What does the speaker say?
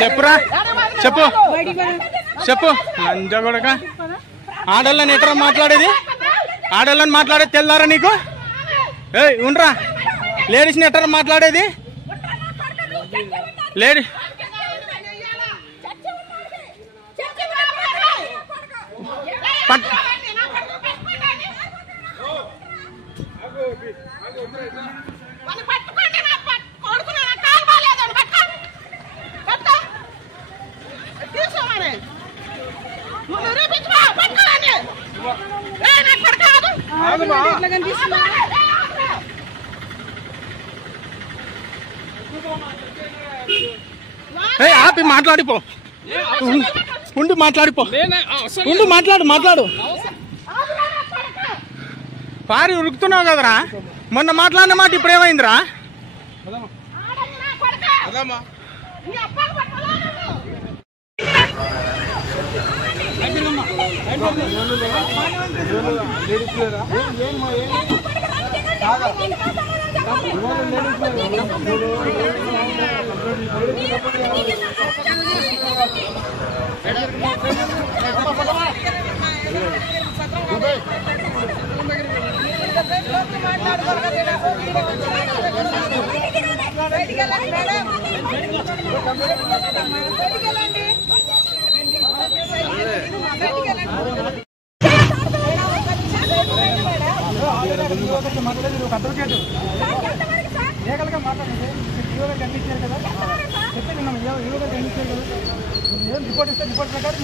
చెప్పురా చెప్పు చెప్పు అంజగొడక ఆడోళ్ళని ఎట్రా మాట్లాడేది ఆడోళ్ళని మాట్లాడేది తెల్లారా నీకు ఏయ్ ఉండరా లేడీస్ని ఎట్రా మాట్లాడేది లేడీ ఆపి మాట్లాడిపో ఉండి మాట్లాడిపో ఉండి మాట్లాడు పారి ఉరుకుతున్నావు కదరా మొన్న మాట్లాడిన మాట ఇప్పుడు ఏమైందిరా రిపోర్ట్ ఇస్తే రిపోర్ట్ ప్రకారం